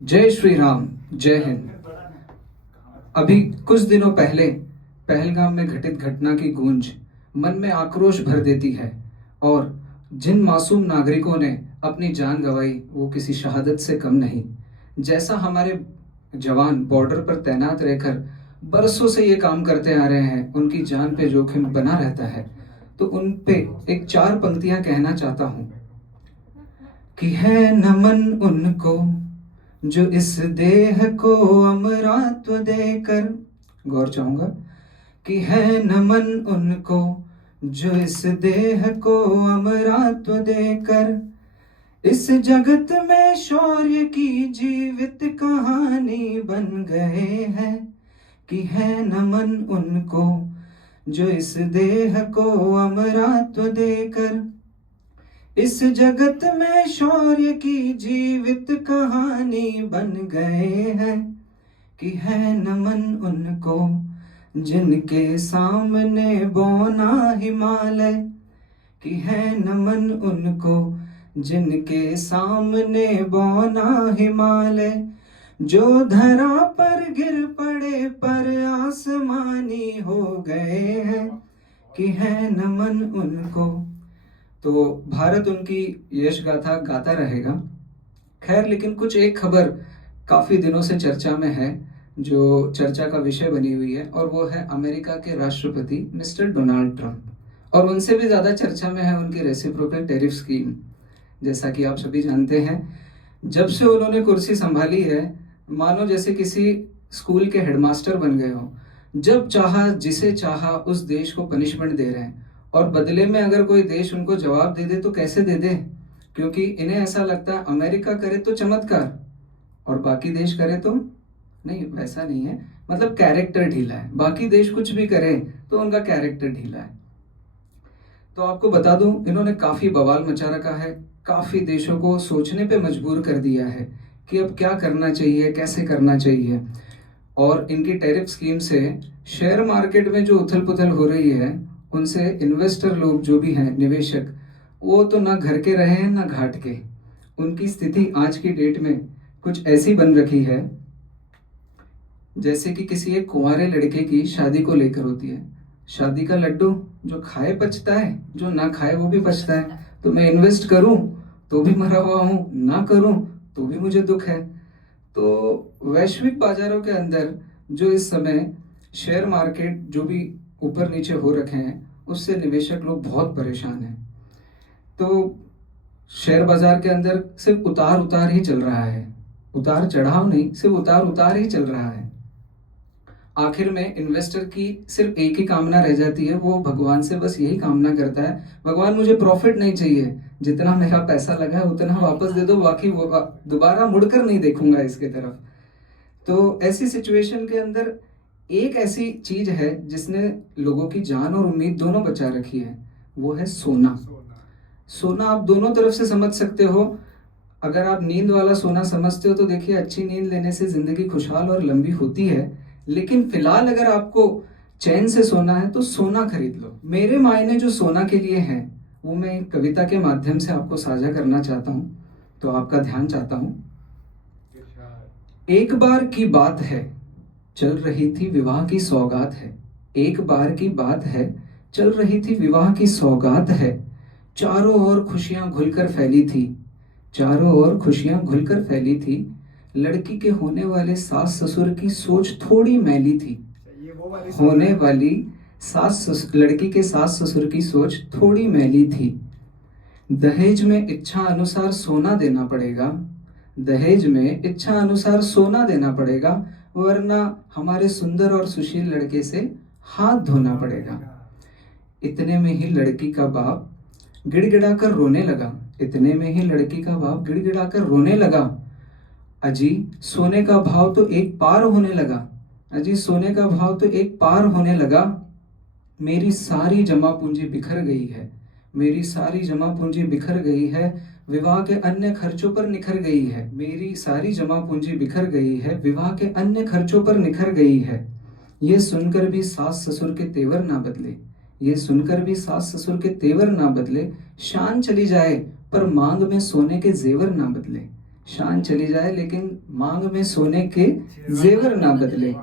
जय श्री राम। जय हिंद। अभी कुछ दिनों पहले पहलगाम में घटित घटना की गूंज मन में आक्रोश भर देती है और जिन मासूम नागरिकों ने अपनी जान गंवाई वो किसी शहादत से कम नहीं। जैसा हमारे जवान बॉर्डर पर तैनात रहकर बरसों से ये काम करते आ रहे हैं, उनकी जान पे जोखिम बना रहता है, तो उन पे एक चार पंक्तियां कहना चाहता हूं कि है नमन उनको जो इस देह को अमरत्व देकर। गौर चाहूंगा कि है नमन उनको जो इस देह को अमरत्व देकर इस जगत में शौर्य की जीवित कहानी बन गए हैं। कि है नमन उनको जो इस देह को अमरत्व देकर इस जगत में शौर्य की जीवित कहानी बन गए हैं। कि है नमन उनको जिनके सामने बौना हिमालय। कि है नमन उनको जिनके सामने बौना हिमालय, जो धरा पर गिर पड़े पर आसमानी हो गए हैं। कि है नमन उनको। तो भारत उनकी यश गाथा गाता रहेगा। खैर, लेकिन कुछ एक खबर काफी दिनों से चर्चा में है, जो चर्चा का विषय बनी हुई है, और वो है अमेरिका के राष्ट्रपति मिस्टर डोनाल्ड ट्रंप। और उनसे भी ज्यादा चर्चा में है उनकी रेसिप्रोकल टैरिफ स्कीम। जैसा कि आप सभी जानते हैं, जब से उन्होंने कुर्सी संभाली है, मानो जैसे किसी स्कूल के हेडमास्टर बन गए हो। जब चाहा जिसे चाहा उस देश को पनिशमेंट दे रहे हैं, और बदले में अगर कोई देश उनको जवाब दे दे तो कैसे दे दे, क्योंकि इन्हें ऐसा लगता है अमेरिका करे तो चमत्कार और बाकी देश करे तो नहीं। वैसा नहीं है, मतलब कैरेक्टर ढीला है। बाकी देश कुछ भी करे तो उनका कैरेक्टर ढीला है। तो आपको बता दूं, इन्होंने काफी बवाल मचा रखा है, काफी देशों को सोचने पे मजबूर कर दिया है कि अब क्या करना चाहिए, कैसे करना चाहिए। और इनकी टैरिफ स्कीम से शेयर मार्केट में जो उथल पुथल हो रही है, उनसे इन्वेस्टर लोग जो भी हैं, निवेशक, वो तो ना घर के रहे हैं ना घाट के। उनकी स्थिति आज की डेट में कुछ ऐसी बन रखी है जैसे कि किसी एक कुंवारे लड़के की शादी को लेकर होती है। शादी का लड्डू जो खाए पचता है, जो ना खाए वो भी पचता है। तो मैं इन्वेस्ट करूं तो भी मरा हुआ हूं, ना करूं तो भी मुझे दुख है। तो वैश्विक बाजारों के अंदर जो इस समय शेयर मार्केट जो भी ऊपर नीचे हो रखे हैं, उससे निवेशक लोग बहुत परेशान हैं। तो शेयर बाजार के अंदर सिर्फ उतार उतार ही चल रहा है, उतार चढ़ाव नहीं, सिर्फ उतार उतार ही चल रहा है। आखिर में इन्वेस्टर की सिर्फ एक ही कामना रह जाती है, वो भगवान से बस यही कामना करता है, भगवान मुझे प्रॉफिट नहीं चाहिए, जितना मेरा पैसा लगा है उतना वापस दे दो, बाकी वो दोबारा मुड़कर नहीं देखूंगा इसके तरफ। तो ऐसी सिचुएशन के अंदर एक ऐसी चीज है जिसने लोगों की जान और उम्मीद दोनों बचा रखी है, वो है सोना। सोना आप दोनों तरफ से समझ सकते हो। अगर आप नींद वाला सोना समझते हो तो देखिए, अच्छी नींद लेने से जिंदगी खुशहाल और लंबी होती है। लेकिन फिलहाल अगर आपको चैन से सोना है तो सोना खरीद लो। मेरे मायने जो सोना के लिए है वो मैं एक कविता के माध्यम से आपको साझा करना चाहता हूँ, तो आपका ध्यान चाहता हूँ। एक बार की बात है, चल रही थी विवाह की सौगात है। एक बार की बात है, चल रही थी विवाह की सौगात है। चारों ओर खुशियां घुलकर फैली थी, चारों ओर खुशियां घुलकर फैली थी। लड़की के होने वाले सास ससुर की सोच थोड़ी मैली थी। होने वाली लड़की के सास ससुर की सोच थोड़ी मैली थी। दहेज में इच्छा अनुसार सोना देना पड़ेगा, दहेज में इच्छा अनुसार सोना देना पड़ेगा, वरना हमारे सुंदर और सुशील लड़के से हाथ धोना पड़ेगा। इतने में ही लड़की का बाप गिड़गिड़ाकर रोने लगा। इतने में ही लड़की का बाप गिड़गिड़ाकर रोने लगा। अजी सोने का भाव तो एक पार होने लगा, अजी सोने का भाव तो एक पार होने लगा। मेरी सारी जमा पूंजी बिखर गई है, मेरी सारी जमा पूंजी बिखर गई है, विवाह के अन्य खर्चों पर निखर गई है। मेरी सारी जमा पूंजी बिखर गई है, विवाह के अन्य खर्चों पर निखर गई है। ये सुनकर भी सास ससुर के तेवर ना बदले, ये सुनकर भी सास ससुर के तेवर ना बदले। शान चली जाए पर मांग में सोने के जेवर ना बदले, शान चली जाए लेकिन मांग में सोने के जेवर ना बदले।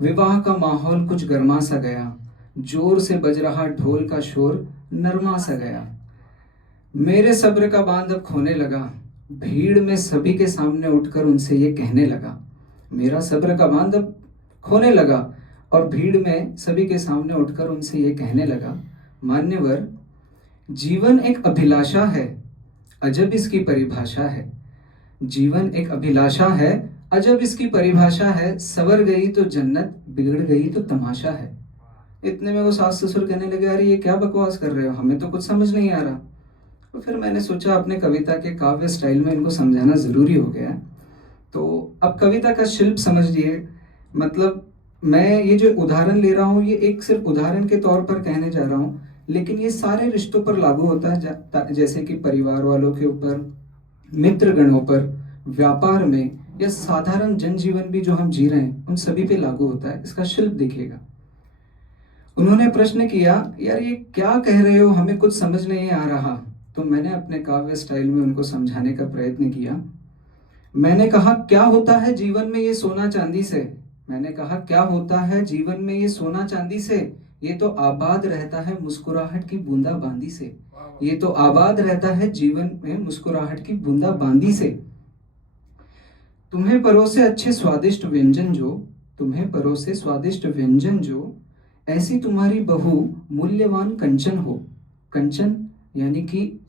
विवाह का माहौल कुछ गर्मा सा गया, जोर से बज रहा ढोल का शोर नरमा सा गया। मेरे सब्र का बांध अब खोने लगा, भीड़ में सभी के सामने उठकर उनसे ये कहने लगा। मेरा सब्र का बांध अब खोने लगा और भीड़ में सभी के सामने उठकर उनसे ये कहने लगा, मान्यवर, जीवन एक अभिलाषा है, अजब इसकी परिभाषा है। जीवन एक अभिलाषा है, अजब इसकी परिभाषा है। सवर गई तो जन्नत, बिगड़ गई तो तमाशा है। इतने में वो सास ससुर कहने लगे, अरे ये क्या बकवास कर रहे हो, हमें तो कुछ समझ नहीं आ रहा। तो फिर मैंने सोचा अपने कविता के काव्य स्टाइल में इनको समझाना ज़रूरी हो गया। तो अब कविता का शिल्प समझिए। मतलब मैं ये जो उदाहरण ले रहा हूँ ये एक सिर्फ उदाहरण के तौर पर कहने जा रहा हूँ, लेकिन ये सारे रिश्तों पर लागू होता है, जैसे कि परिवार वालों के ऊपर, मित्र गणों पर, व्यापार में, या साधारण जनजीवन भी जो हम जी रहे हैं उन सभी पे लागू होता है। इसका शिल्प देखिएगा। उन्होंने प्रश्न किया, यार ये क्या कह रहे हो, हमें कुछ समझ नहीं आ रहा। तो मैंने अपने काव्य स्टाइल में उनको समझाने का प्रयत्न किया। मैंने कहा, क्या होता है जीवन में ये सोना चांदी से। मैंने कहा, क्या होता है जीवन में ये सोना चांदी से। ये तो आबाद रहता है मुस्कुराहट की बूंदा बांदी से। ये तो आबाद रहता है जीवन में मुस्कुराहट की बूंदा बांदी से। तुम्हें परोसे अच्छे स्वादिष्ट व्यंजन जो, तुम्हें परोसे स्वादिष्ट व्यंजन जो, ऐसी तुम्हारी बहू मूल्यवान कंचन हो। कंचन यानी कि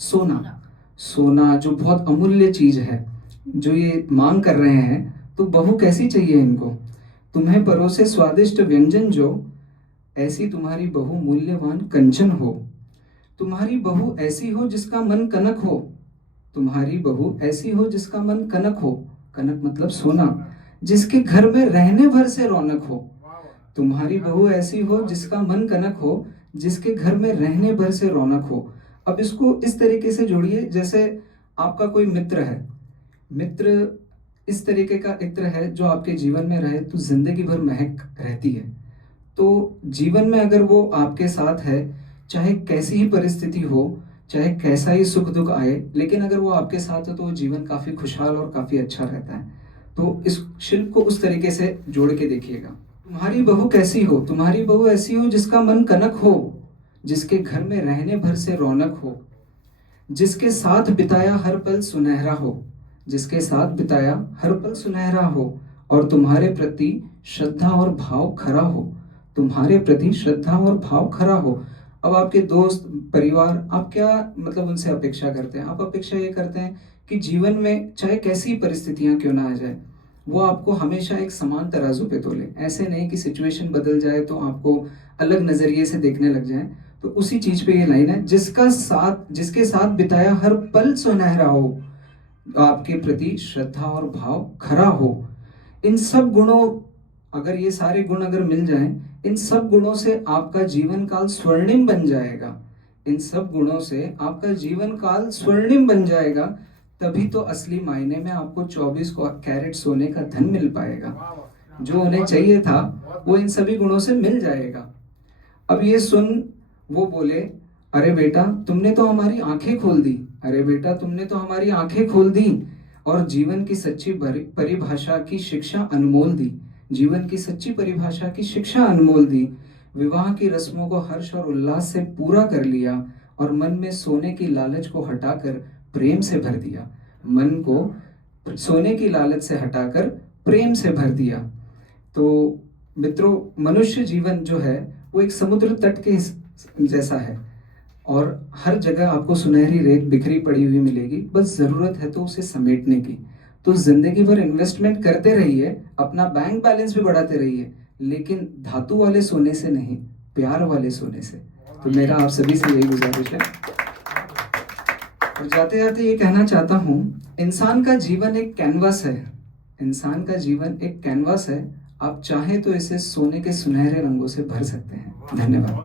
सोना। सोना जो बहुत अमूल्य चीज है, जो ये मांग कर रहे हैं, तो बहू कैसी चाहिए इनको। तुम्हें परोसे स्वादिष्ट व्यंजन जो, ऐसी तुम्हारी बहू मूल्यवान कंचन हो। तुम्हारी बहू ऐसी हो जिसका मन कनक हो। तुम्हारी बहू ऐसी हो जिसका मन कनक हो। कनक मतलब सोना। जिसके घर में रहने भर से रौनक हो। तुम्हारी बहू ऐसी हो जिसका मन कनक हो, जिसके घर में रहने भर से रौनक हो। अब इसको इस तरीके से जोड़िए, जैसे आपका कोई मित्र है। मित्र इस तरीके का इत्र है जो आपके जीवन में रहे तो जिंदगी भर महक रहती है। तो जीवन में अगर वो आपके साथ है, चाहे कैसी ही परिस्थिति हो, चाहे कैसा ही सुख दुख आए, लेकिन अगर वो आपके साथ है तो वो जीवन काफी खुशहाल और काफी अच्छा रहता है। तो इस शिल्प को उस तरीके से जोड़ के देखिएगा। तुम्हारी बहू कैसी हो। तुम्हारी बहू ऐसी हो जिसका मन कनक हो, जिसके घर में रहने भर से रौनक हो, जिसके साथ बिताया हर पल सुनहरा हो। जिसके साथ बिताया हर पल सुनहरा हो, और तुम्हारे प्रति श्रद्धा और भाव खरा हो। तुम्हारे प्रति श्रद्धा और भाव खरा हो। अब आपके दोस्त, परिवार, आप क्या मतलब उनसे अपेक्षा करते हैं। आप अपेक्षा ये करते हैं कि जीवन में चाहे कैसी परिस्थितियां क्यों ना आ जाए, वो आपको हमेशा एक समान तराजू पे तोले। ऐसे नहीं कि सिचुएशन बदल जाए तो आपको अलग नजरिए से देखने लग जाए। तो उसी चीज पे ये लाइन है, जिसके साथ बिताया हर पल सुनहरा हो, आपके प्रति श्रद्धा और भाव खरा हो। इन सब गुणों, अगर ये सारे गुण अगर मिल जाएं, इन सब गुणों से आपका जीवन काल स्वर्णिम बन जाएगा। इन सब गुणों से आपका जीवन काल स्वर्णिम बन जाएगा। तभी तो असली मायने में आपको 24 कैरेट सोने का धन मिल पाएगा। जो उन्हें चाहिए था वो इन सभी गुणों से मिल जाएगा। अब ये सुन वो बोले, अरे बेटा तुमने तो हमारी आंखें खोल दी। अरे बेटा तुमने तो हमारी आंखें खोल दी और जीवन की सच्ची परिभाषा की शिक्षा अनमोल दी। जीवन की सच्ची परिभाषा की शिक्षा अनमोल दी। विवाह की रस्मों को हर्ष और उल्लास से पूरा कर लिया और मन में सोने की लालच को हटाकर प्रेम से भर दिया। मन को सोने की लालच से हटाकर प्रेम से भर दिया। तो मित्रों, मनुष्य जीवन जो है वो एक समुद्र तट के जैसा है और हर जगह आपको सुनहरी रेत बिखरी पड़ी हुई मिलेगी, बस जरूरत है तो उसे समेटने की। तो जिंदगी भर इन्वेस्टमेंट करते रहिए, अपना बैंक बैलेंस भी बढ़ाते रहिए, लेकिन धातु वाले सोने से नहीं, प्यार वाले सोने से। तो मेरा आप सभी से यही गुजारिश है। और जाते जाते ये कहना चाहता हूँ, इंसान का जीवन एक कैनवास है। इंसान का जीवन एक कैनवास है। आप चाहें तो इसे सोने के सुनहरे रंगों से भर सकते हैं। धन्यवाद।